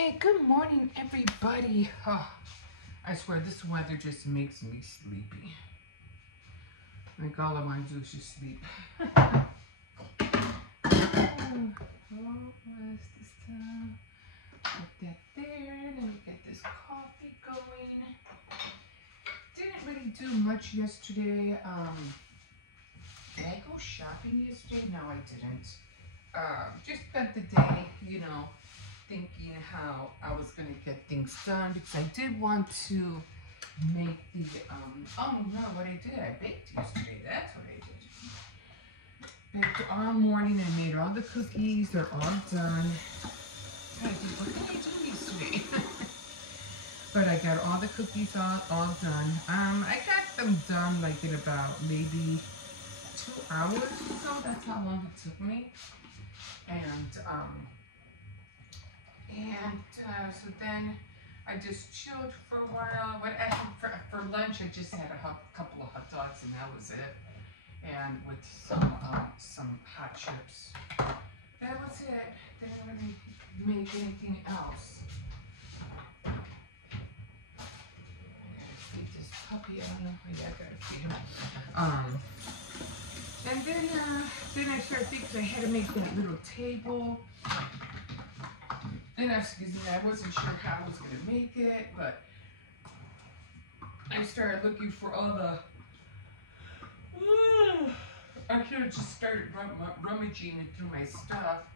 Okay, good morning, everybody. Oh, I swear this weather just makes me sleepy. Like all I want to do is just sleep. Oh, what's this time? Put that there. Let me get this coffee going. Didn't really do much yesterday. Did I go shopping yesterday? No, I didn't. Just spent the day, thinking how I was going to get things done because I did want to make the, oh no, what I did, I baked yesterday, that's what I did. Baked all morning, I made all the cookies, they're all done. What did I do yesterday? But I got all the cookies all done. I got them done like in about maybe 2 hours or so, that's how long it took me. So then I just chilled for a while. But for lunch, I just had a couple of hot dogs, and that was it. And with some hot chips. That was it. Didn't really make anything else. I gotta feed this puppy. I don't know. Yeah, I gotta feed him. And then I started thinking I had to make that little table. And excuse me, I wasn't sure how I was going to make it, but I started looking for all the, I should have just started rummaging through my stuff.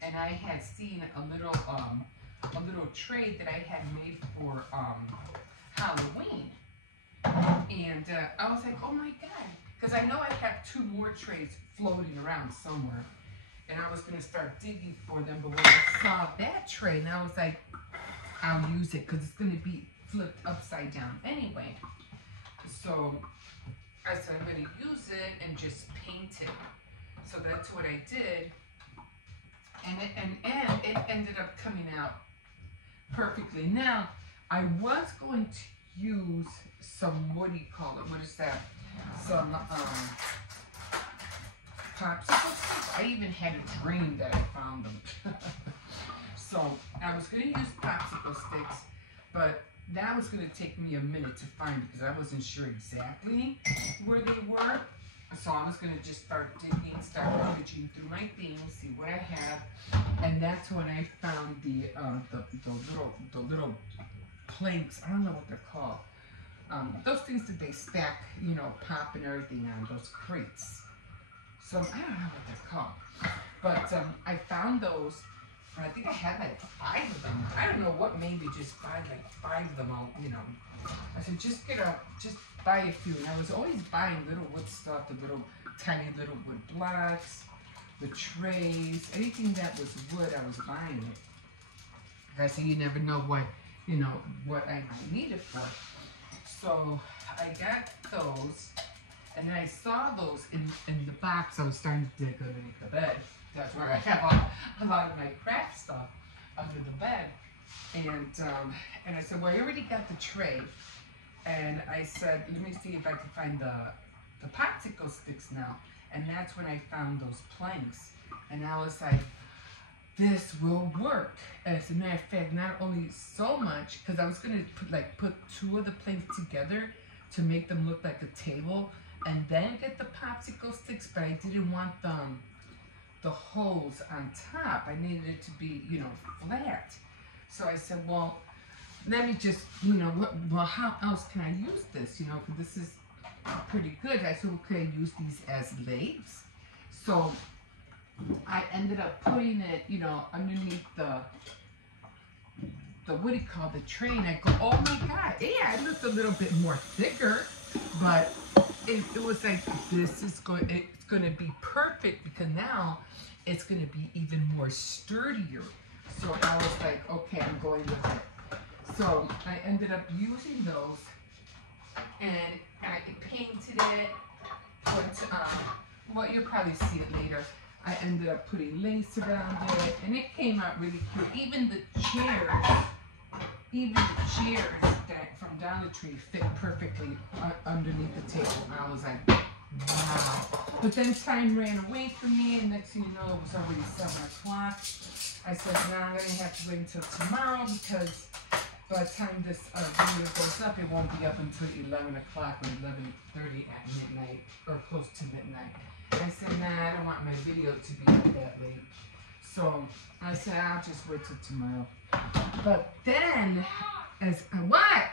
And I had seen a little tray that I had made for Halloween. And I was like, oh my God. Because I know I have 2 more trays floating around somewhere. And I was going to start digging for them. But when I saw that tray, and I was like, I'll use it because it's going to be flipped upside down anyway. So I said, I'm going to use it and just paint it. So that's what I did. And it ended up coming out perfectly. Now, I was going to use some, what do you call it? What is that? Some popsicle sticks. I even had a dream that I found them. So I was going to use popsicle sticks, but that was going to take me a minute to find because I wasn't sure exactly where they were. So I was going to just start digging, start rummaging through my things, see what I have, and that's when I found the little planks. I don't know what they're called. Those things that they stack, pop and everything on, those crates. So I don't know what they're called. But I found those, and I think I had like 5 of them. I don't know what made me just buy like 5 of them all, I said, just buy a few. And I was always buying little wood stuff, the tiny little wood blocks, the trays, anything that was wood, I was buying it. Like I said, you never know what I might need it for. So I got those, and then I saw those in the box. I was starting to dig underneath the bed. That's where I have a lot of my craft stuff under the bed. And I said, well, I already got the tray. And I said, let me see if I can find the popsicle sticks now. And that's when I found those planks. And I was like, this will work. As a matter of fact, not only so much, because I was going to put 2 of the planks together to make them look like a table, and then get the popsicle sticks, but I didn't want the holes on top. I needed it to be, flat. So I said, well, let me just, how else can I use this? Because this is pretty good. I said, well, could I use these as legs? So I ended up putting it, underneath the what do you call the tray, and I go, oh my God, yeah, it looked a little bit more thicker, but it was like, it's going to be perfect because now it's going to be even more sturdier. So I was like, okay, I'm going with it. So I ended up using those, and I painted it, well, you'll probably see it later. I ended up putting lace around it, and it came out really cute. Even the chairs that from Dollar Tree fit perfectly underneath the table. I was like, Wow. But then time ran away from me, and next thing you know, it was already 7 o'clock. I said, no, I'm going to have to wait until tomorrow because by the time this video goes up, it won't be up until 11 o'clock or 11:30 at midnight, or close to midnight. I said, nah, I don't want my video to be that late. So I said, I'll just wait till tomorrow. But then, as what?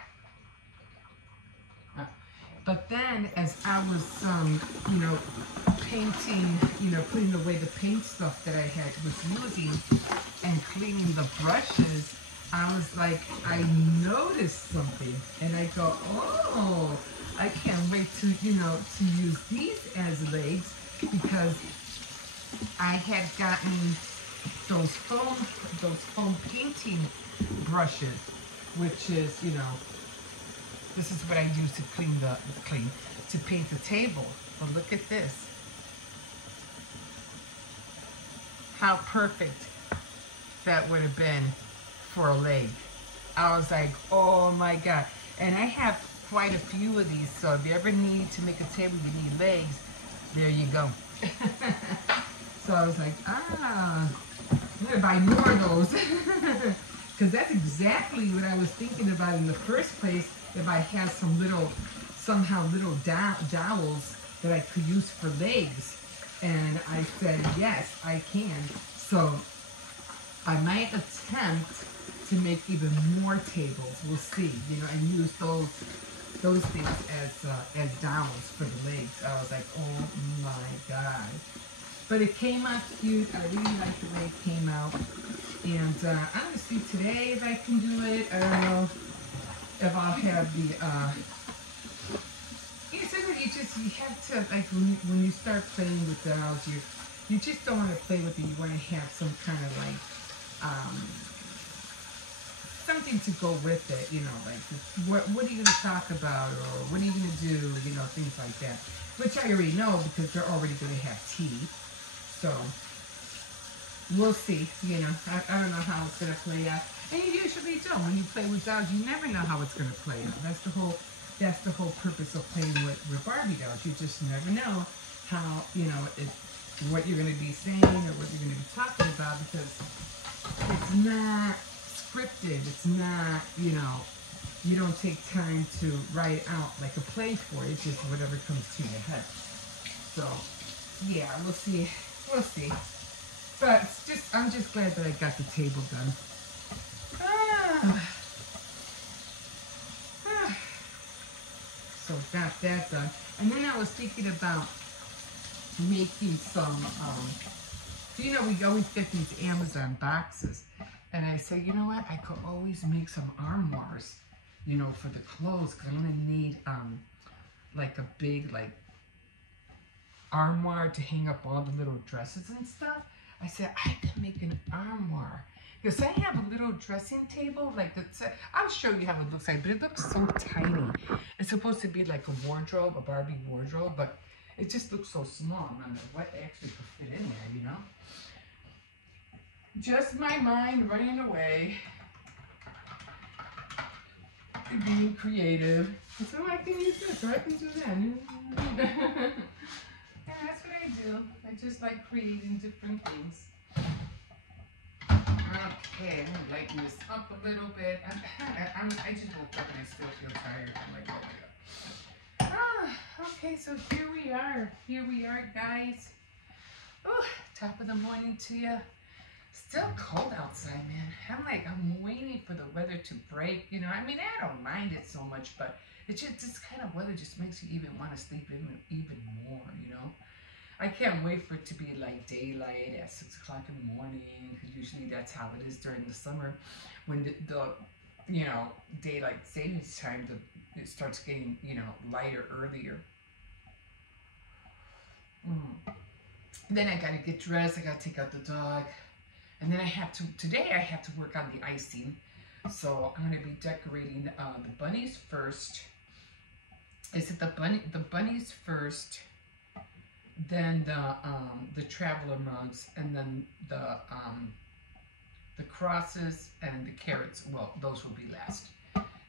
But then, as I was, you know, painting, you know, putting away the paint stuff that I was using and cleaning the brushes, I was like, I noticed something, and I go, oh, I can't wait to, you know, to use these as legs, because I had gotten those foam painting brushes, which is, you know, this is what I use to to paint the table. But look at this. How perfect that would have been for a leg. I was like, oh my God. And I have quite a few of these, so if you ever need to make a table, you need legs, there you go. So I was like, I'm gonna buy more of those. Because that's exactly what I was thinking about in the first place, if I had some little dowels that I could use for legs. And I said, yes, I can. So I might attempt to make even more tables. We'll see. You know, and use those things as dowels for the legs. I was like, oh my God. But it came out cute. I really like the way it came out. And I'm going to see today if I can do it. I don't know if I'll have the, you have to, like, when you start playing with dolls, you just don't want to play with it. You want to have some kind of, like, something to go with it, you know, like, what are you going to talk about, or what are you going to do, you know, things like that. Which I already know, because they're already going to have tea. So we'll see, you know. I don't know how it's going to play out. And you usually don't. When you play with dolls, you never know how it's going to play out. That's the whole purpose of playing with Barbie dolls. You just never know how, you know, what you're going to be saying or what you're going to be talking about, because it's not scripted. It's not, you know, you don't take time to write out like a play for it. It's just whatever comes to your head. So, yeah, we'll see. We'll see. But I'm just glad that I got the table done. So got that done. And then I was thinking about making some, you know, we always get these Amazon boxes. And I say, you know what, I could always make some armoires, you know, for the clothes. Because I'm going to need, like a big, like, armoire to hang up all the little dresses and stuff. I said, I could make an armoire. Because I have a little dressing table, like, I'll show you how it looks like, but it looks so tiny. It's supposed to be like a wardrobe, a Barbie wardrobe, but it just looks so small. I don't know what actually could fit in there, you know? Just my mind running away, being creative. So I can use this, or I can do that. Yeah, that's what I do. I just like creating different things. Okay, I'm gonna lighten this up a little bit. I just woke up and I still feel tired. I'm like, oh my God. Okay, so here we are. Here we are, guys. Oh, top of the morning to you. Still cold outside, man. I'm waiting for the weather to break. You know, I mean, I don't mind it so much, but it's just, this kind of weather just makes you even want to sleep even more, you know? I can't wait for it to be like daylight at 6 o'clock in the morning, because usually that's how it is during the summer, when the you know, daylight savings time, it starts getting, you know, lighter earlier. Then I gotta get dressed, I gotta take out the dog, and then today I have to work on the icing. So I'm gonna be decorating the bunnies first. Is it the bunnies first, then the traveler mugs, and then the crosses and the carrots. Well, those will be last.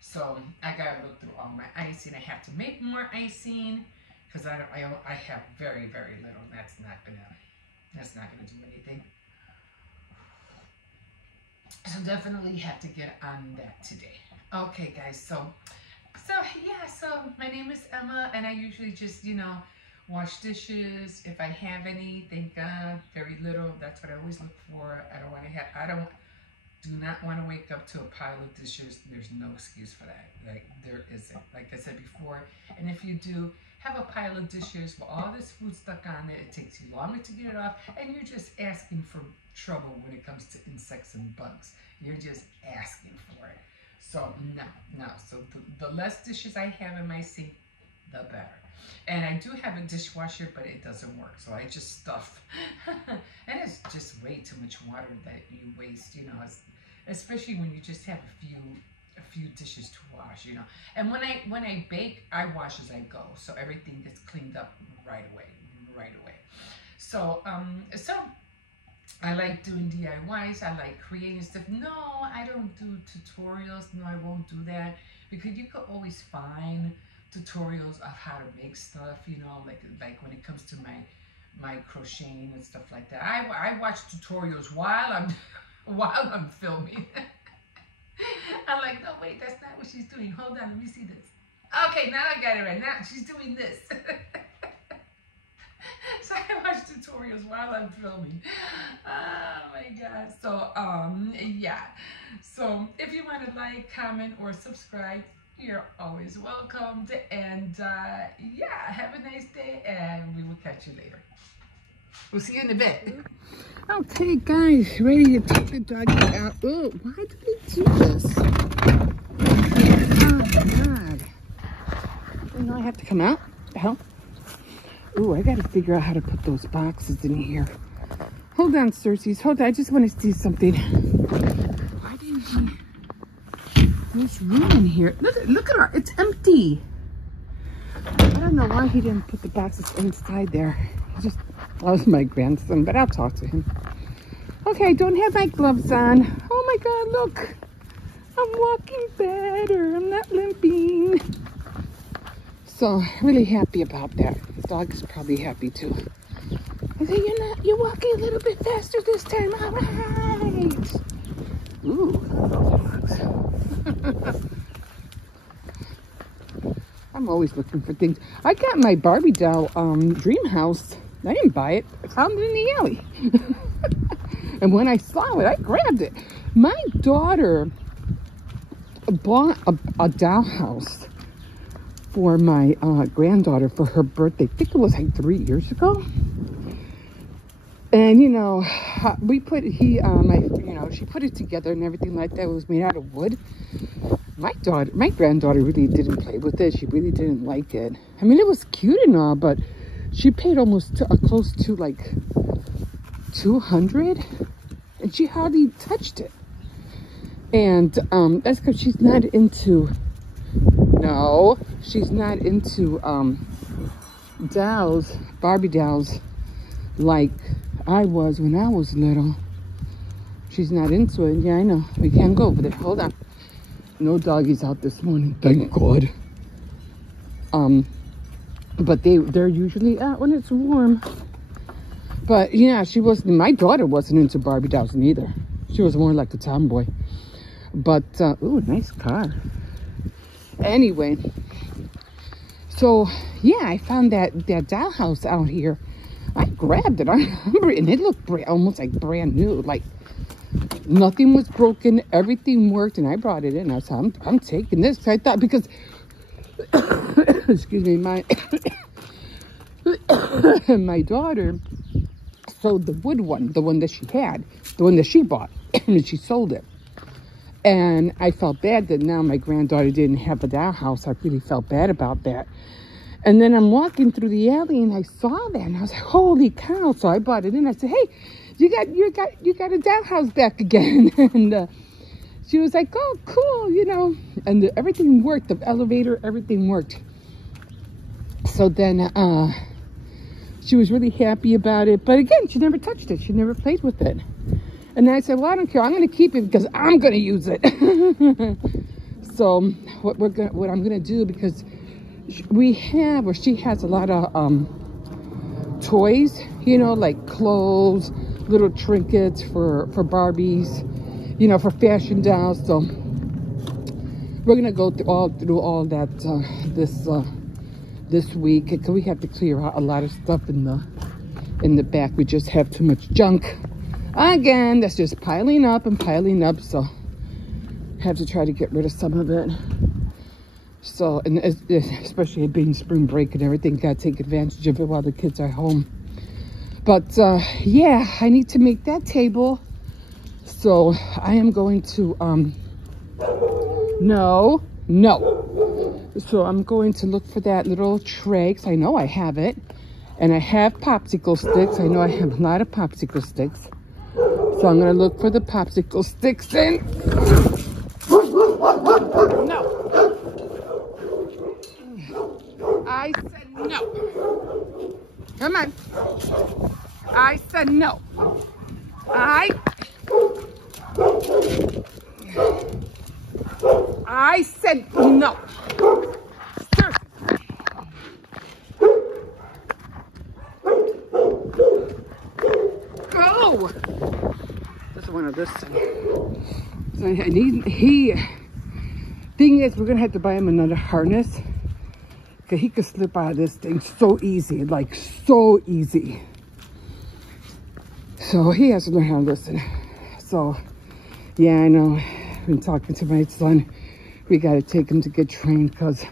So I gotta look through all my icing. I have to make more icing because I have very, very little. And that's not gonna do anything. So definitely have to get on that today. Okay, guys. So yeah. So my name is Emma, and I usually just wash dishes if I have any. Thank God, very little. That's what I always look for. Do not want to wake up to a pile of dishes. There's no excuse for that. Like, there isn't. Like I said before, and if you do have a pile of dishes with all this food stuck on it, it takes you longer to get it off, and you're just asking for trouble when it comes to insects and bugs. You're just asking for it. So no. So the less dishes I have in my sink, the better. And I do have a dishwasher, but it doesn't work. So I just stuff. And it's just way too much water that you waste, especially when you just have a few dishes to wash, And when I bake, I wash as I go. So everything gets cleaned up right away. So I like doing DIYs. I like creating stuff. No, I don't do tutorials. No, I won't do that, because you could always find tutorials of how to make stuff, like when it comes to my crocheting and stuff like that. I watch tutorials while I'm filming. I'm like, no, wait, that's not what she's doing. Hold on, let me see this. Okay, now I got it right. Now she's doing this. So I watch tutorials while I'm filming. Oh my God. So yeah. So if you want to like, comment, or subscribe, you're always welcomed. And yeah, have a nice day, and we will catch you later. We'll see you in a bit. Okay, guys, ready to take the doggy out. Oh, why do they do this? Oh my God. You know I have to come out? The hell? Ooh, I gotta figure out how to put those boxes in here. Hold on, Circes. Hold on. I just want to see something. Why didn't he? There's room in here. Look at her. It's empty. I don't know why he didn't put the boxes inside there. He just loves my grandson, but I'll talk to him. Okay, I don't have my gloves on. Oh my God, look. I'm walking better. I'm not limping. So, really happy about that. The dog is probably happy too. I say, you're walking a little bit faster this time. All right. Ooh, dogs. I'm always looking for things. I got my Barbie doll dream house. I didn't buy it. I found it in the alley. And when I saw it, I grabbed it. My daughter bought a doll house for my granddaughter for her birthday. I think it was like 3 years ago. And she put it together and everything like that. It was made out of wood. My granddaughter really didn't play with it. She really didn't like it. I mean, it was cute and all, but she paid almost close to like $200, and she hardly touched it. And that's because she's not into. No, she's not into dolls, Barbie dolls, like I was when I was little. She's not into it. Yeah, I know. We can't go over there. Hold on. No doggies out this morning, thank God. But they're usually out when it's warm. But yeah, my daughter wasn't into Barbie dolls neither. She was more like a tomboy. But ooh, nice car. Anyway, so yeah, I found that dollhouse out here. I grabbed it. I remember, and it looked almost like brand new. Like nothing was broken, everything worked, and I brought it in. I said, I'm taking this. I thought, because excuse me, my daughter sold the wood one, the one that she had, the one that she bought, and she sold it. And I felt bad that now my granddaughter didn't have a dollhouse. I really felt bad about that. And then I'm walking through the alley and I saw that and I was like, holy cow. So I bought it in. I said, hey, you got a dollhouse back again. And she was like, oh, cool, And everything worked. The elevator, everything worked. So then she was really happy about it. But again, she never touched it. She never played with it. And I said, well, I don't care. I'm going to keep it because I'm going to use it. So what I'm going to do, because we have, or she has a lot of toys, you know, like clothes, little trinkets for Barbies, you know, for fashion dolls. So we're gonna go through all that this week, because we have to clear out a lot of stuff in the back. We just have too much junk again. That's just piling up and piling up, so have to try to get rid of some of it. So, and especially being spring break and everything, gotta take advantage of it while the kids are home. But yeah, I need to make that table, so I am going to no, so I'm going to look for that little tray, because I know I have it, and I have popsicle sticks. I know I have a lot of popsicle sticks, so I'm gonna look for the popsicle sticks. And no, I said no. Come on. I said no. I said no. Seriously. Go. This is one of this thing. So thing is, we're gonna have to buy him another harness, because he could slip out of this thing so easy, like so easy. So he has to learn how to listen. So yeah, I know. I've been talking to my son. We got to take him to get trained, because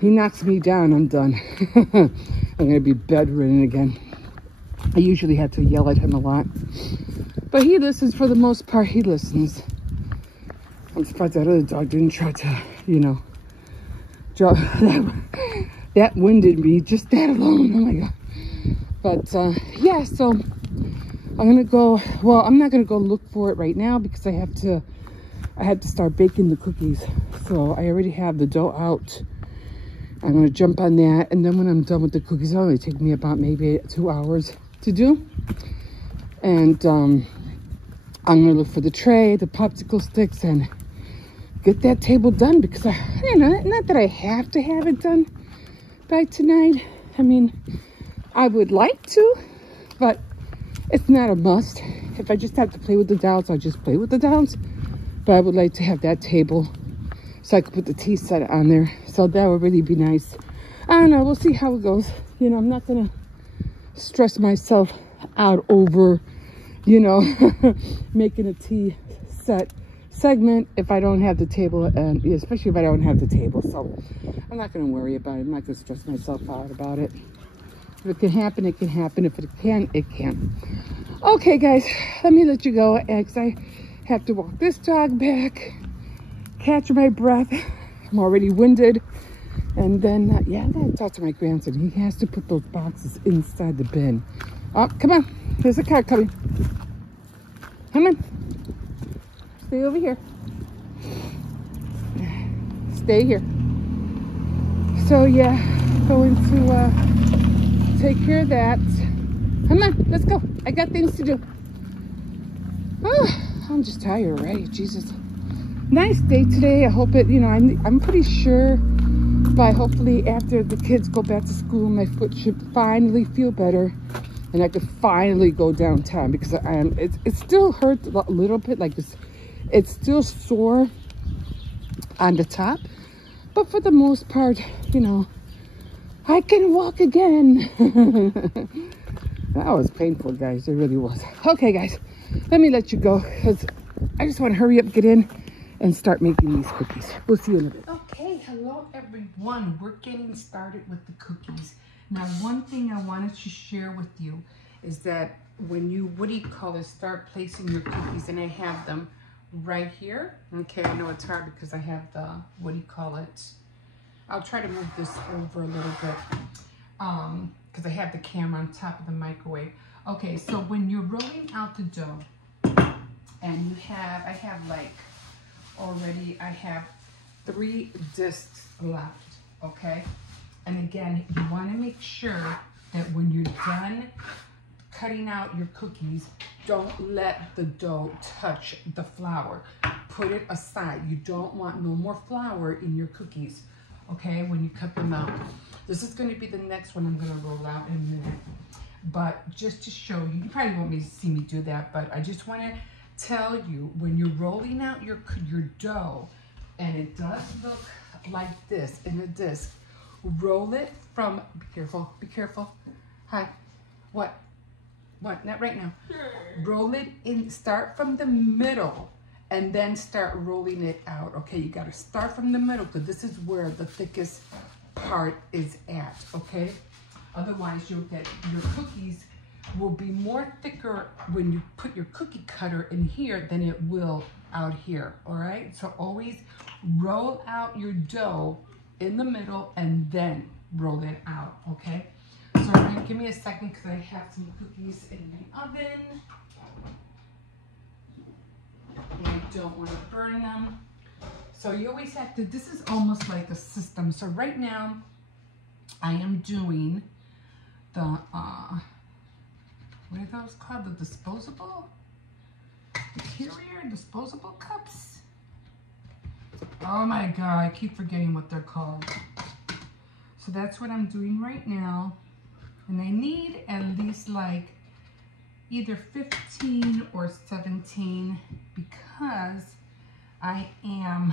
he knocks me down, I'm done. I'm going to be bedridden again. I usually have to yell at him a lot, but he listens for the most part. He listens. I'm surprised that other dog didn't try to, you know, that winded me, just that alone. Oh my God. But yeah, so I'm gonna go. Well, I'm not gonna go look for it right now, because I have to start baking the cookies. So I already have the dough out. I'm gonna jump on that, and then when I'm done with the cookies, it'll only take me about maybe 2 hours to do. And I'm gonna look for the tray, the popsicle sticks, and get that table done, because you know, not that I have to have it done by tonight. I mean, I would like to, but it's not a must. If I just have to play with the dolls, I'll just play with the dolls. But I would like to have that table so I could put the tea set on there. So that would really be nice. I don't know, we'll see how it goes. You know, I'm not gonna stress myself out over, you know, making a tea set segment if I don't have the table, and especially if I don't have the table. So I'm not going to worry about it. I'm not going to stress myself out about it. If it can happen, it can happen. If it can, it can. Okay, guys, let me let you go, because I have to walk this dog back, catch my breath. I'm already winded. And then, yeah, I got to talk to my grandson. He has to put those boxes inside the bin. Oh, come on. There's a car coming. Come on. Stay over here. Stay here. So yeah, going to take care of that. Come on, let's go. I got things to do. Oh, I'm just tired already. Jesus. Nice day today. I hope it, you know, I'm pretty sure by hopefully after the kids go back to school, my foot should finally feel better, and I could finally go downtown, because it still hurts a little bit, like it's still sore on the top, but for the most part, you know, I can walk again. That was painful, guys. It really was. Okay, guys, let me let you go, because I just want to hurry up, get in, and start making these cookies. We'll see you in a bit. Okay, hello everyone. We're getting started with the cookies. Now, one thing I wanted to share with you is that when you, start placing your cookies, and I have them right here. Okay, I know it's hard because I have the, I'll try to move this over a little bit, because I have the camera on top of the microwave. Okay, so when you're rolling out the dough, and I have 3 discs left, okay? And again, you want to make sure that when you're done cutting out your cookies, don't let the dough touch the flour. Put it aside. You don't want no more flour in your cookies. okay, when you cut them out. This is going to be the next one I'm going to roll out in a minute. But just to show you, you probably won't see me do that, but I just want to tell you, when you're rolling out your dough, and it does look like this in a disc, roll it from, be careful. Hi, what, not right now. Roll it in, start from the middle, and then start rolling it out, okay? You gotta start from the middle, because this is where the thickest part is at, okay? Otherwise, you'll get, your cookies will be more thicker when you put your cookie cutter in here than it will out here, all right? So always roll out your dough in the middle and then roll it out, okay? So give me a second because I have some cookies in the oven. And I don't want to burn them. So you always have to, this is almost like a system. So right now, I am doing the, what are those called? The disposable? The carrier disposable cups? Oh my God, I keep forgetting what they're called. So that's what I'm doing right now. And I need at least like either 15 or 17 because I am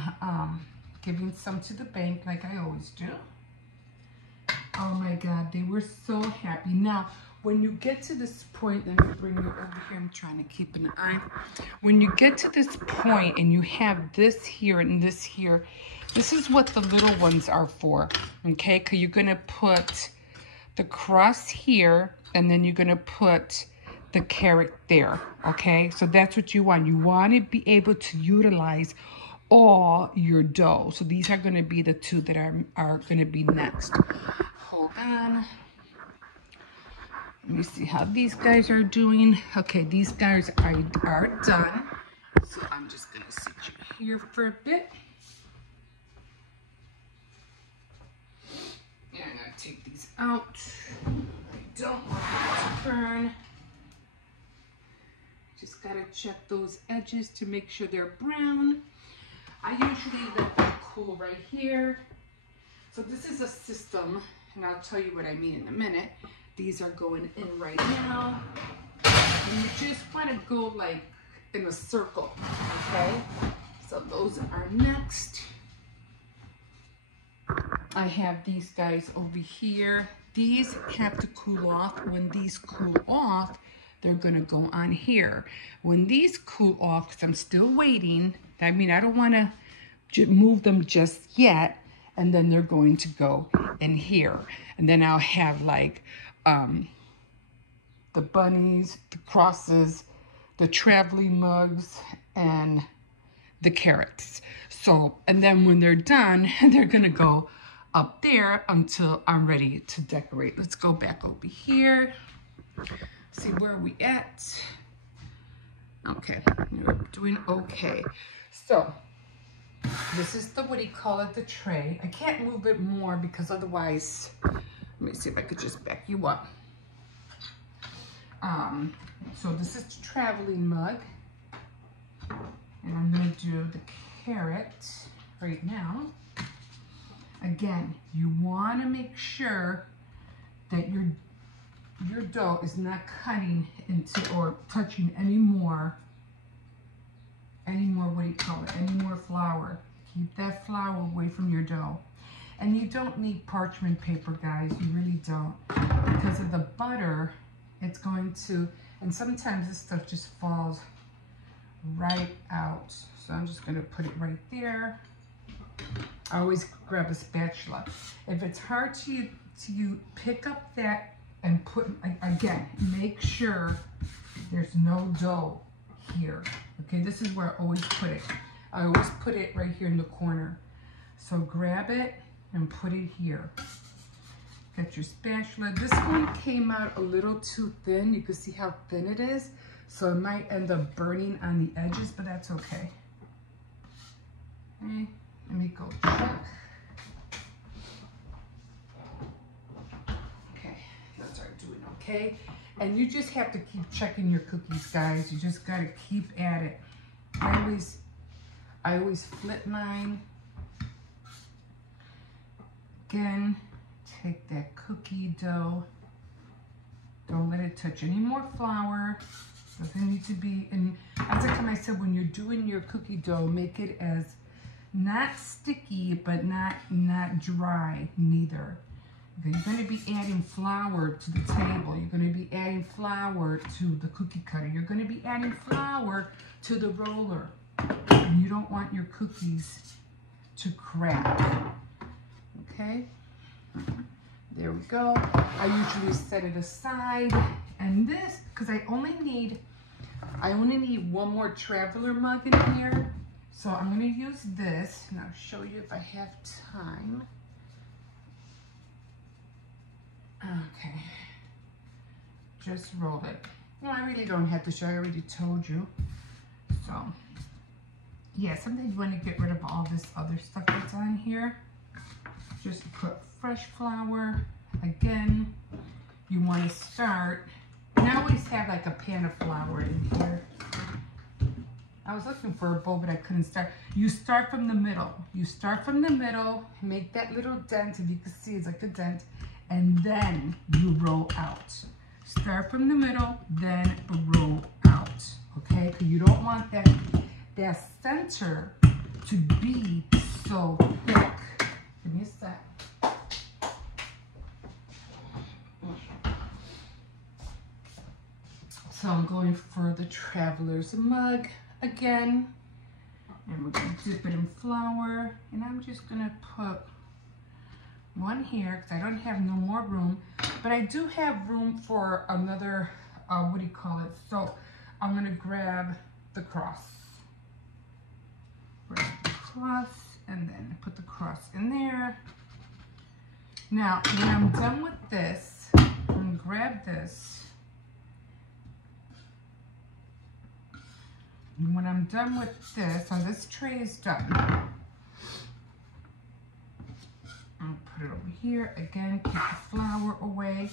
giving some to the bank like I always do. Oh my God, they were so happy. Now, when you get to this point, let me bring you over here. I'm trying to keep an eye. When you get to this point and you have this here and this here, this is what the little ones are for, okay? Because you're going to put the crust here, and then you're going to put the carrot there, okay? So that's what you want. You want to be able to utilize all your dough. So these are going to be the two that are going to be next. Hold on. Let me see how these guys are doing. Okay, these guys are done. So I'm just going to sit you here for a bit. And I'm going to take these out. I don't want them to burn. Just got to check those edges to make sure they're brown. I usually let them cool right here. So this is a system, and I'll tell you what I mean in a minute. These are going in right now. And you just want to go like in a circle, okay? So those are next. I have these guys over here. These have to cool off. When these cool off, they're gonna go on here. When these cool off, because I'm still waiting, I mean, I don't wanna move them just yet, and then they're going to go in here. And then I'll have like the bunnies, the crosses, the traveling mugs, and the carrots. So, and then when they're done, they're gonna go up there until I'm ready to decorate. Let's go back over here. See where we at. Okay, we're doing okay. So, this is the, what do you call it, the tray. I can't move it more because otherwise, let me see if I could just back you up. So this is the traveling mug. And I'm gonna do the carrot right now. Again, you wanna make sure that your dough is not cutting into or touching any more, what do you call it, any more flour. Keep that flour away from your dough. And you don't need parchment paper, guys, you really don't. Because of the butter, it's going to, and sometimes this stuff just falls right out. So I'm just gonna put it right there. I always grab a spatula. If it's hard to pick up that and put, again, make sure there's no dough here. Okay, this is where I always put it. I always put it right here in the corner. So grab it and put it here. Get your spatula. This one came out a little too thin. You can see how thin it is. So it might end up burning on the edges, but that's okay. Okay, let me go check. Okay, those are doing okay. And you just have to keep checking your cookies, guys. You just gotta keep at it. I always flip mine. again, take that cookie dough. Don't let it touch any more flour. Doesn't need to be, and as I said, when you're doing your cookie dough, make it as not sticky, but not dry neither. You're going to be adding flour to the table. You're going to be adding flour to the cookie cutter. You're going to be adding flour to the roller. And you don't want your cookies to crack. Okay? There we go. I usually set it aside. And this, because I only need one more traveler mug in here. So I'm going to use this, and I'll show you if I have time. Okay. Just roll it. Well, I really don't have to show. I already told you. So, yeah, sometimes you want to get rid of all this other stuff that's on here. Just put fresh flour. Again, you want to start. And I always have like a pan of flour in here. I was looking for a bowl, but I couldn't start. You start from the middle. You start from the middle, make that little dent. If you can see, it's like a dent. And then you roll out. Start from the middle, then roll out. Okay? Because you don't want that center to be so thick. Give me a sec. So I'm going for the traveler's mug again. And we're going to dip it in flour. And I'm just going to put one here because I don't have no more room. But I do have room for another, what do you call it? So I'm going to grab the cross. Grab the cross and then put the cross in there. Now, when I'm done with this, I'm going to grab this. And when I'm done with this, so this tray is done. I'll put it over here. Again, keep the flour away.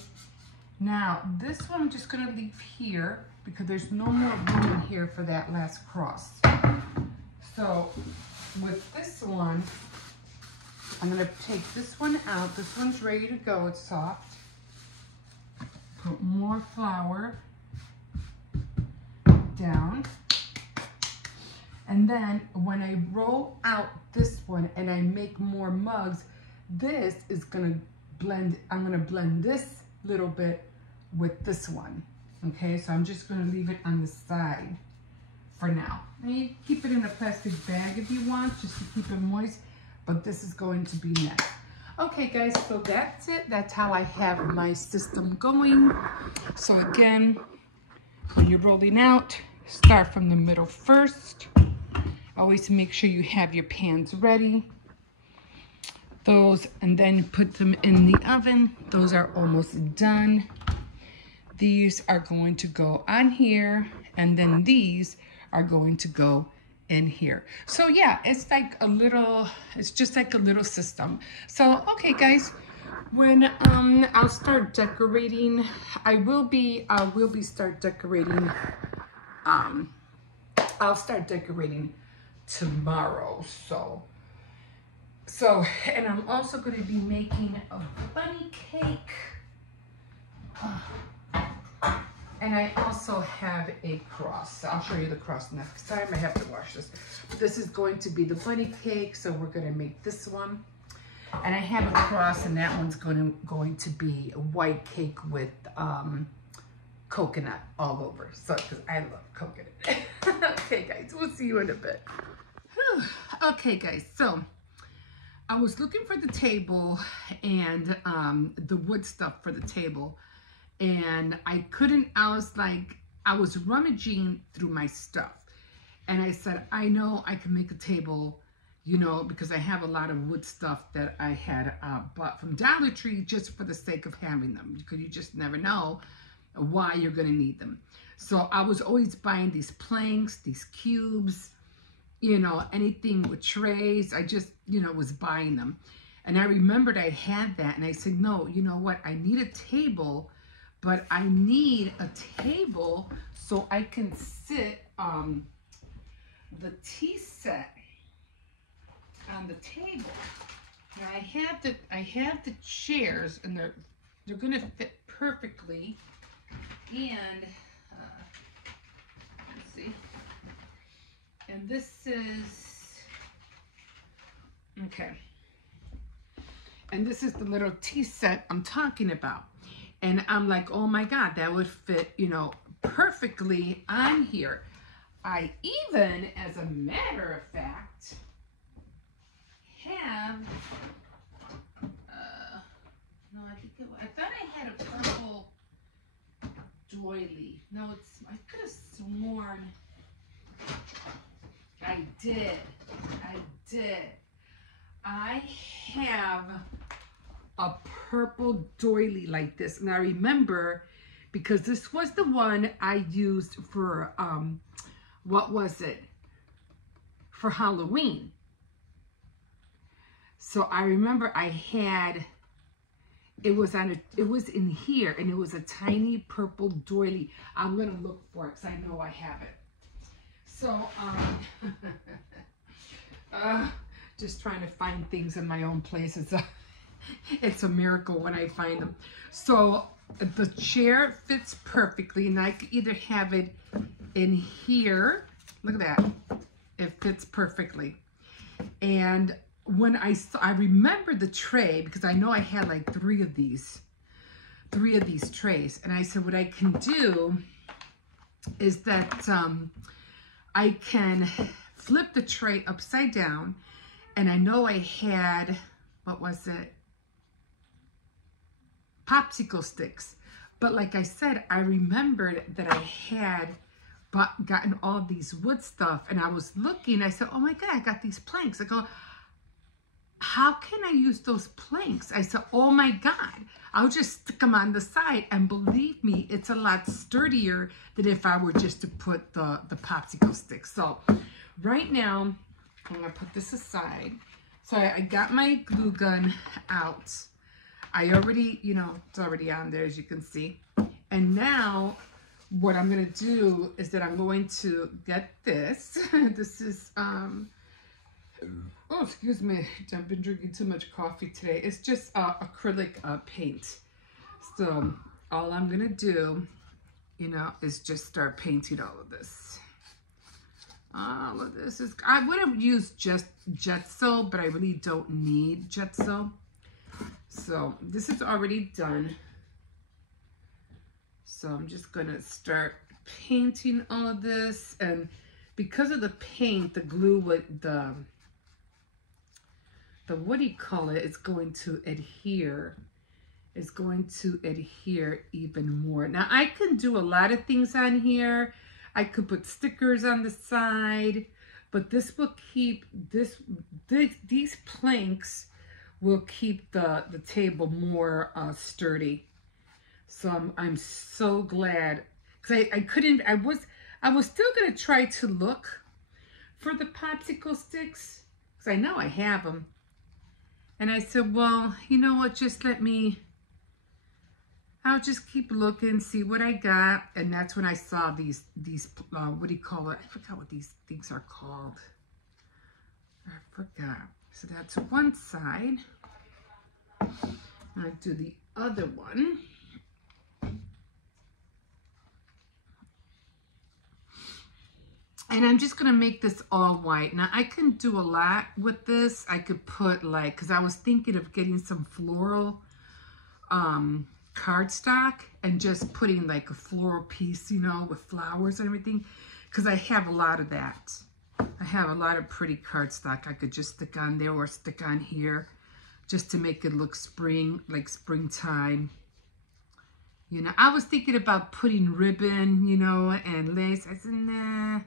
Now, this one I'm just going to leave here because there's no more room in here for that last cross. So, with this one, I'm going to take this one out. This one's ready to go. It's soft. Put more flour down. And then when I roll out this one and I make more mugs, this is gonna blend, I'm gonna blend this little bit with this one. Okay, so I'm just gonna leave it on the side for now. And you keep it in a plastic bag if you want, just to keep it moist, but this is going to be next. Okay guys, so that's it. That's how I have my system going. So again, when you're rolling out, start from the middle first. Always make sure you have your pans ready. Those, and then put them in the oven. Those are almost done. These are going to go on here, and then these are going to go in here. So yeah, it's like a little, it's just like a little system. So, okay guys, when I'll start decorating, I will start decorating, I'll start decorating tomorrow. So, and I'm also going to be making a bunny cake. And I also have a cross. I'll show you the cross next time. I have to wash this. But this is going to be the bunny cake, so we're going to make this one. And I have a cross, and that one's going to be a white cake with coconut all over. So, because I love coconut. Okay, guys, we'll see you in a bit. Whew. Okay, guys, so I was looking for the table and the wood stuff for the table, and I couldn't. I was rummaging through my stuff, and I said, I know I can make a table, you know, because I have a lot of wood stuff that I had bought from Dollar Tree just for the sake of having them, because you just never know why you're going to need them. So I was always buying these planks, these cubes, you know, anything with trays. I just, you know, was buying them. And I remembered I had that, and I said, no, you know what? I need a table, but I need a table so I can sit the tea set on the table. Now I have the chairs, and they're gonna fit perfectly. And let's see. And this is okay. And this is the little tea set I'm talking about. And I'm like, oh my God, that would fit, you know, perfectly on here. I even, as a matter of fact, have, no, I thought I had a purple doily. No, I could have sworn I did. I have a purple doily like this. And I remember because this was the one I used for, what was it? For Halloween. So I remember I had, it was in here, and it was a tiny purple doily. I'm going to look for it because I know I have it. So, just trying to find things in my own place. It's a miracle when I find them. So the chair fits perfectly, and I could either have it in here. Look at that. It fits perfectly. And when I remember the tray, because I know I had like three of these trays. And I said, what I can do is that I can flip the tray upside down. And I know I had, what was it? Popsicle sticks. But like I said, I remembered that I had gotten all these wood stuff, and I was looking, I said, oh my God, I got these planks. I go, how can I use those planks? I said, oh my God, I'll just stick them on the side, and believe me, it's a lot sturdier than if I were just to put the popsicle sticks. So right now, I'm gonna put this aside. So I got my glue gun out. I already, you know, it's already on there, as you can see. And now what I'm going to do is that I'm going to get this. This is, oh, excuse me. I've been drinking too much coffee today. It's just acrylic paint. So all I'm going to do, you know, is just start painting all of this. All of this is, I would have used just Jetso, but I really don't need Jetso. So this is already done. So I'm just gonna start painting all of this, and because of the paint, the glue with the what do you call it, it's going to adhere. It's going to adhere even more. Now I can do a lot of things on here. I could put stickers on the side, but this will keep these planks will keep the table more sturdy. So I'm so glad, because I was still gonna try to look for the popsicle sticks, because I know I have them. And I said, well, you know what, I'll just keep looking, see what I got. And that's when I saw these what do you call it? I forgot what these things are called. I forgot. So that's one side. I'll do the other one. And I'm just going to make this all white. Now, I can do a lot with this. I could put like, because I was thinking of getting some floral cardstock and just putting like a floral piece, you know, with flowers and everything. Because I have a lot of that. I have a lot of pretty cardstock I could just stick on there or stick on here just to make it look spring, like springtime. You know, I was thinking about putting ribbon, you know, and lace. I said, nah,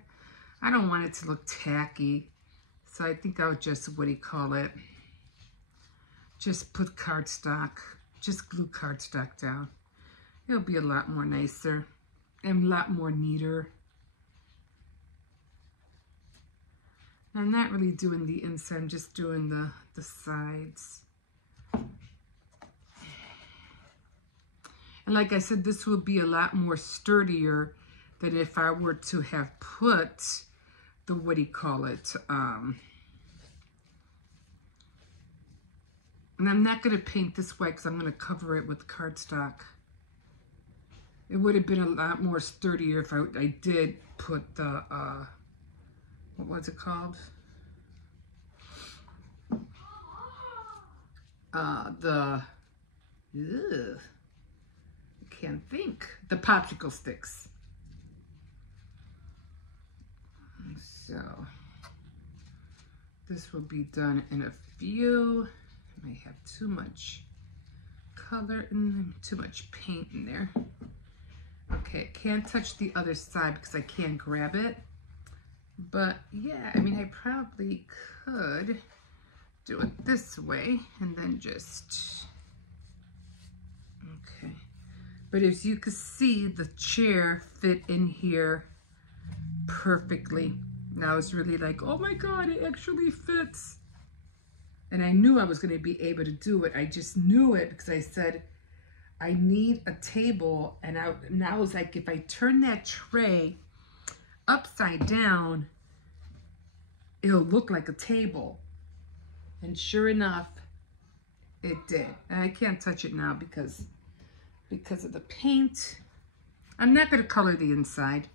I don't want it to look tacky. So I think I'll just, what do you call it? Just put cardstock, just glue cardstock down. It'll be a lot more nicer and a lot more neater. I'm not really doing the inside, I'm just doing the sides. And like I said, this will be a lot more sturdier than if I were to have put the, what do you call it, And I'm not going to paint this white because I'm going to cover it with cardstock. It would have been a lot more sturdier if I did put the, what was it called? I can't think. The popsicle sticks. So, this will be done in a few. I may have too much color and too much paint in there. Okay, can't touch the other side because I can't grab it. But yeah, I mean, I probably could do it this way and then just, okay. But as you can see, the chair fit in here perfectly. And I was really like, oh my God, it actually fits. And I knew I was going to be able to do it. I just knew it because I said, I need a table. And I was like, if I turn that tray upside down, it'll look like a table. And sure enough, it did. And I can't touch it now because of the paint. I'm not going to color the inside.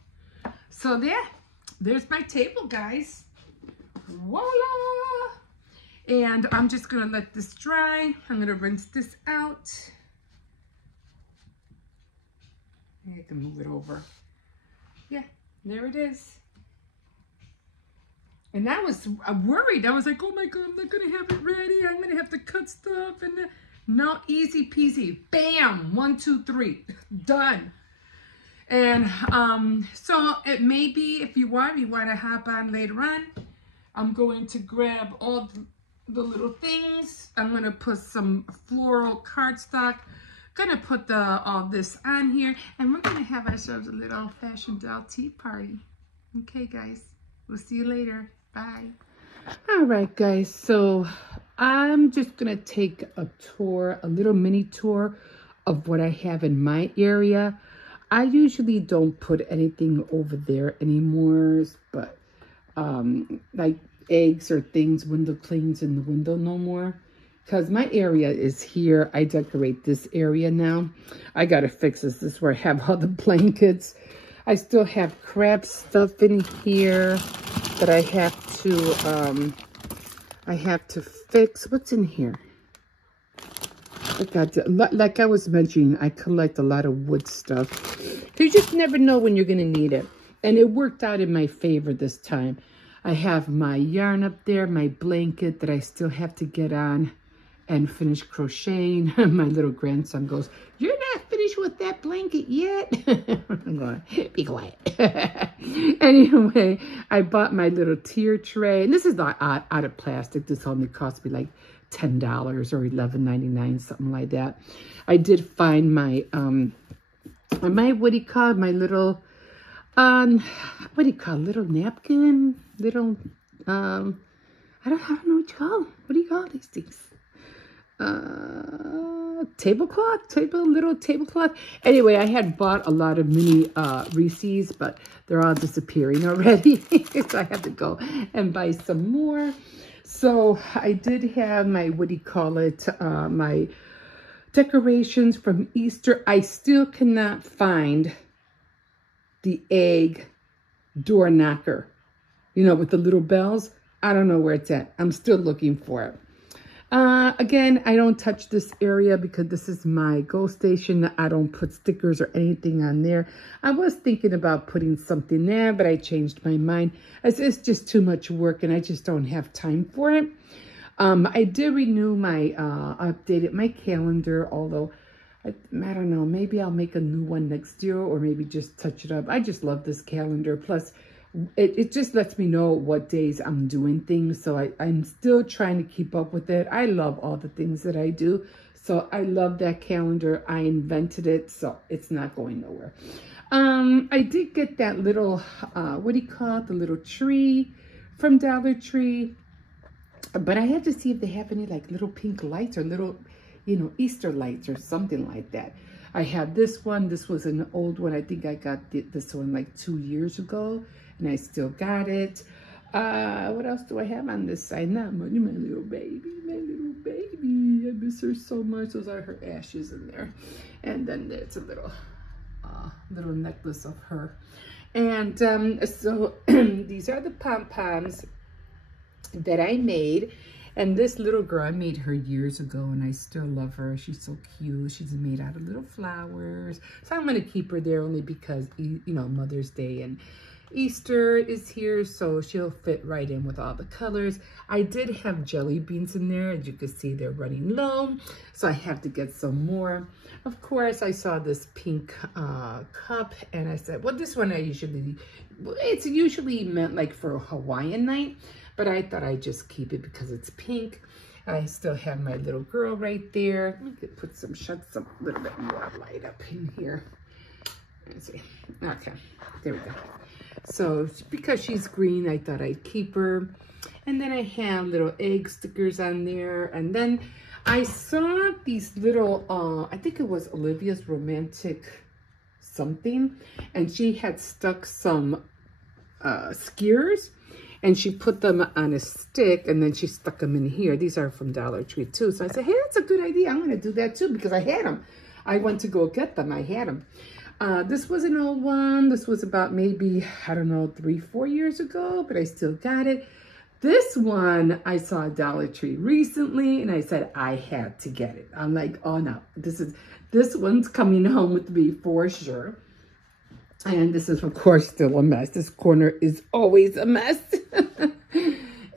So there's my table, guys. Voila! And I'm just going to let this dry. I'm going to rinse this out. I can move it over. Yeah, there it is. And I was worried. I was like, oh my God, I'm not going to have it ready. I'm going to have to cut stuff. And no, easy peasy. Bam, 1, 2, 3, done. And so it may be, if you want to hop on later on, I'm going to grab all the little things. I'm going to put some floral cardstock. Going to put all this on here. And we're going to have ourselves a little old-fashioned doll tea party. Okay, guys. We'll see you later. Bye. All right, guys. So I'm just going to take a tour, a little mini tour of what I have in my area. I usually don't put anything over there anymore, but like eggs or things, window clings in the window no more. Because my area is here. I decorate this area now. I got to fix this. This is where I have all the blankets. I still have crap stuff in here that I have to fix. What's in here? Like I was mentioning, I collect a lot of wood stuff. You just never know when you're going to need it. And it worked out in my favor this time. I have my yarn up there, my blanket that I still have to get on and finish crocheting. My little grandson goes, "You're not finished with that blanket yet." I'm going, be quiet. Anyway, I bought my little tier tray. And this is not out of plastic. This only cost me like $10 or $11.99, something like that. I did find my, what do you call it? My little, what do you call it? Little napkin? Little, I don't know what you call them. What do you call these things? Little tablecloth. Anyway, I had bought a lot of mini Reese's, but they're all disappearing already. So I had to go and buy some more. So I did have my, what do you call it, my decorations from Easter. I still cannot find the egg door knocker, you know, with the little bells. I don't know where it's at. I'm still looking for it. Again, I don't touch this area because this is my Go Station. I don't put stickers or anything on there. I was thinking about putting something there, but I changed my mind. It's just too much work and I just don't have time for it. I did renew my, updated my calendar, although I don't know, maybe I'll make a new one next year or maybe just touch it up. I just love this calendar. Plus, it just lets me know what days I'm doing things. So I'm still trying to keep up with it. I love all the things that I do. So I love that calendar. I invented it, so it's not going nowhere. I did get that little, what do you call it? The little tree from Dollar Tree. But I had to see if they have any like little pink lights or little, you know, Easter lights or something like that. I have this one. This was an old one. I think I got this one like 2 years ago. And I still got it. What else do I have on this side? Not much. My little baby. My little baby. miss her so much. Those are her ashes in there. And then there's a little necklace of her. And so these are the pom-poms that I made. And this little girl, I made her years ago, and I still love her. She's so cute. She's made out of little flowers. So I'm going to keep her there only because, you know, Mother's Day and Easter is here, so she'll fit right in with all the colors. I did have jelly beans in there. As you can see, they're running low, so I have to get some more. Of course, I saw this pink cup, and I said, well, this one it's usually meant like for a Hawaiian night, but I thought I'd just keep it because it's pink. I still have my little girl right there. Let me put some a little bit more light up in here. Let's see. Okay, there we go. So because she's green, I thought I'd keep her. And then I have little egg stickers on there. And then I saw these little, I think it was Olivia's Romantic something. And she had stuck some skewers. And she put them on a stick, and then she stuck them in here. These are from Dollar Tree too. So I said, hey, that's a good idea. I'm going to do that too, because I had them. I went to go get them. I had them. This was an old one. This was about maybe, I don't know, 3-4 years ago, but I still got it. This one, I saw at Dollar Tree recently, and I said I had to get it. I'm like, oh no, this one's coming home with me for sure. And this is, of course, still a mess. This corner is always a mess.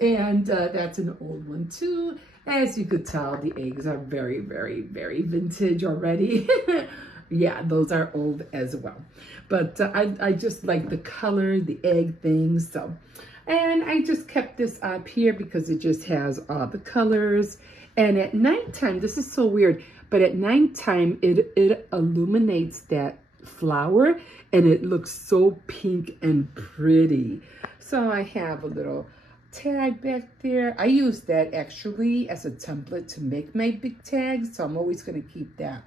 And that's an old one too. As you could tell, the eggs are very, very, very vintage already. Yeah, those are old as well. But I just like the color, the egg things. So, and I just kept this up here because it just has all the colors. And at nighttime, this is so weird, but at nighttime, it illuminates that flower, and it looks so pink and pretty. So I have a little tag back there. I use that actually as a template to make my big tags, so I'm always going to keep that.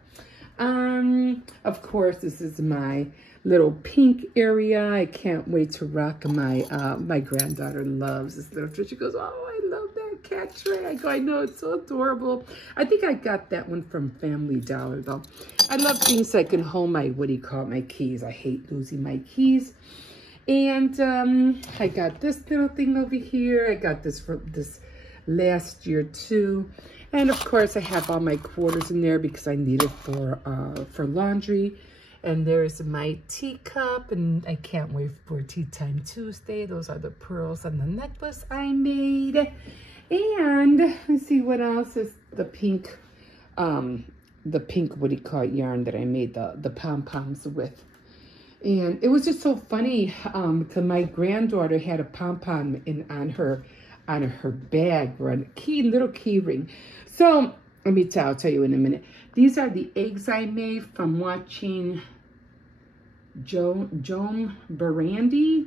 Of course, this is my little pink area. I can't wait to rock my my granddaughter loves this little tray. She goes, oh, I love that cat tray. I go, I know, it's so adorable. I think I got that one from Family Dollar though. I love things I can hold my, what do you call it, my keys. I hate losing my keys. And I got this little thing over here. I got this from this last year too. And of course I have all my quarters in there because I need it for laundry. And there's my teacup, and I can't wait for Tea Time Tuesday. Those are the pearls on the necklace I made. And let's see what else is the pink, what do you call it, yarn that I made the pom-poms with. And it was just so funny because my granddaughter had a pom-pom on her bag, or a little key ring. So let me I'll tell you in a minute. These are the eggs I made from watching Joan Barandi.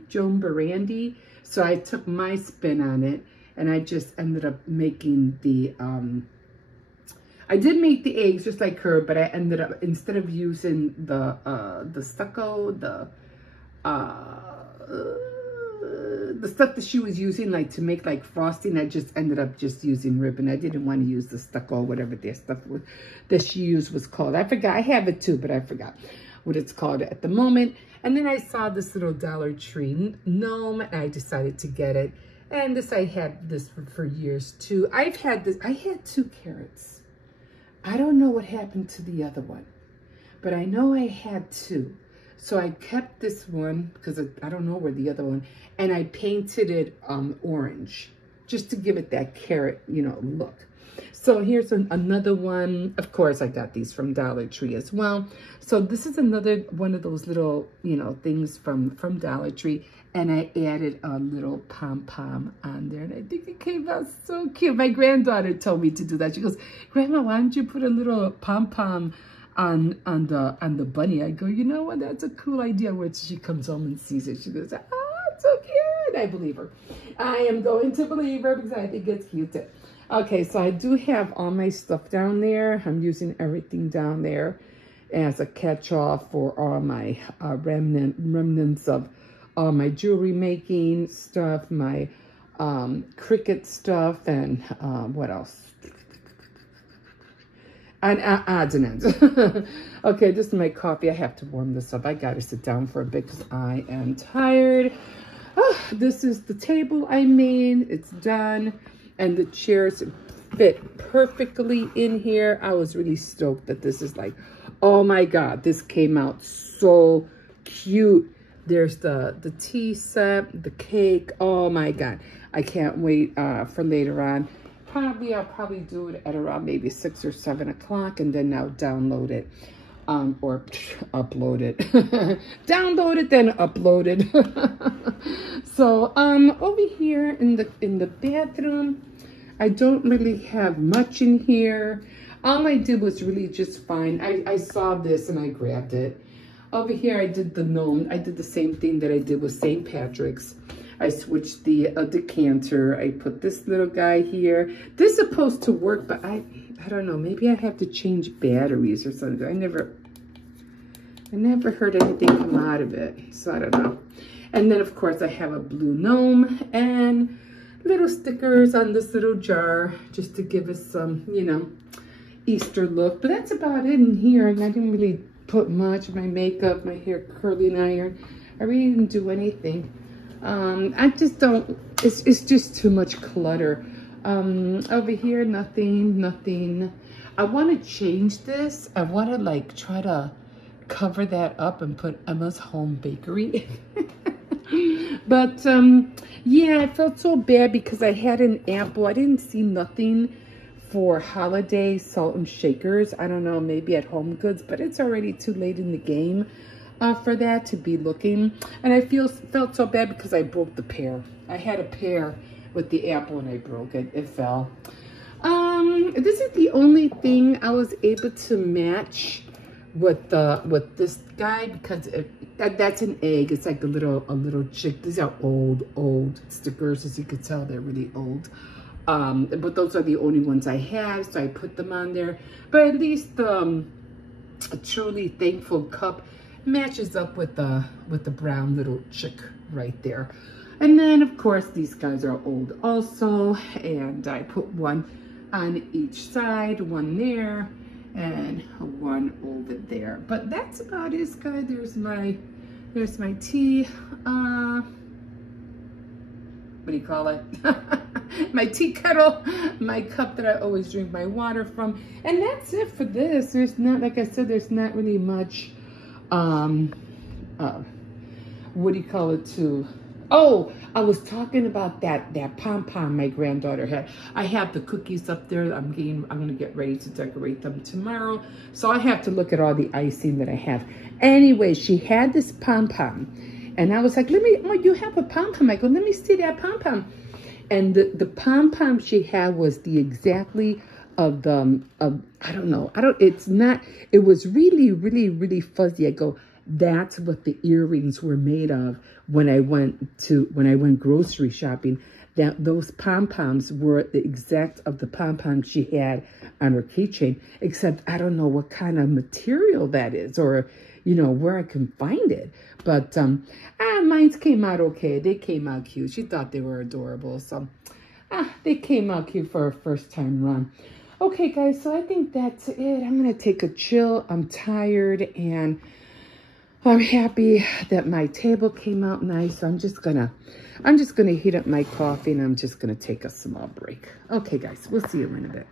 So I took my spin on it, and I just ended up making the I did make the eggs just like her, but I ended up, instead of using the stucco, the stuff that she was using like to make like frosting, I just ended up just using ribbon. I didn't want to use the stucco, whatever their stuff was that she used was called. I forgot. I have it too, but I forgot what it's called at the moment. And then I saw this little Dollar Tree gnome, and I decided to get it. And this, I had this for years too. I've had this, I had 2 carrots. I don't know what happened to the other one, but I know I had 2. So I kept this one because I don't know where the other one, and I painted it orange just to give it that carrot, you know, look. So here's another one. Of course, I got these from Dollar Tree as well. So this is another one of those little, you know, things from Dollar Tree. And I added a little pom-pom on there. And I think it came out so cute. My granddaughter told me to do that. She goes, Grandma, why don't you put a little pom-pom on the bunny? I go, you know what? That's a cool idea. When she comes home and sees it, she goes, oh, it's so cute. I believe her. I am going to believe her because I think it's cute too. Okay, so I do have all my stuff down there. I'm using everything down there as a catch-all for all my remnants of all my jewelry making stuff, my Cricut stuff, and what else? And odds and ends. Okay, this is my coffee. I have to warm this up. I got to sit down for a bit because I am tired. Oh, this is the table I made. It's done. And the chairs fit perfectly in here. I was really stoked that this is like, oh my God, this came out so cute. There's the tea set, the cake. Oh my God. I can't wait for later on. I'll probably do it at around maybe 6 or 7 o'clock and then now download it. Or upload it. Download it, then upload it. So over here in the bathroom, I don't really have much in here. All I did was really just fine. I saw this and I grabbed it. Over here, I did the gnome. I did the same thing that I did with St. Patrick's. I switched the decanter. I put this little guy here. This is supposed to work, but I don't know. Maybe I have to change batteries or something. I never heard anything come out of it, so I don't know. And then, of course, I have a blue gnome and little stickers on this little jar just to give us some, you know, Easter look. But that's about it in here. And I didn't really put much of my makeup, my hair curling iron. I really didn't do anything. I just don't, it's just too much clutter. Over here, nothing. I want to change this. I want to like try to cover that up and put Emma's Home Bakery. But yeah, I felt so bad because I had an apple. I didn't see nothing for holiday salt and shakers. I don't know, maybe at Home Goods, but it's already too late in the game for that to be looking. And I felt so bad because I broke the pear. I had a pear with the apple and I broke it. It fell. This is the only thing I was able to match with this guy because that's an egg. It's like a little chick. These are old stickers, as you can tell. They're really old. But those are the only ones I have, so I put them on there. But at least a truly thankful cup matches up with the brown little chick right there. And then of course these guys are old also, and I put one on each side, one there and one over there. But that's about it, guys. There's my tea. What do you call it? My tea kettle, my cup that I always drink my water from, and that's it for this. There's not, like I said, there's not really much what do you call it to, oh, I was talking about that pom-pom my granddaughter had. I have the cookies up there. I'm gonna get ready to decorate them tomorrow, so I have to look at all the icing that I have. Anyway, she had this pom-pom and I was like, oh, you have a pom-pom. I go, let me see that pom-pom. And the pom-pom she had was the exactly of the, I don't know. It was really fuzzy. I go, that's what the earrings were made of when I went grocery shopping. Those pom-poms were the exact of the pom-poms she had on her keychain, except I don't know what kind of material that is, or, you know, where I can find it. But mine came out okay. They came out cute. She thought they were adorable. So they came out cute for a first time run. Okay, guys, so I think that's it. I'm going to take a chill. I'm tired and I'm happy that my table came out nice. So I'm just gonna heat up my coffee and I'm just gonna take a small break. Okay, guys, we'll see you in a bit.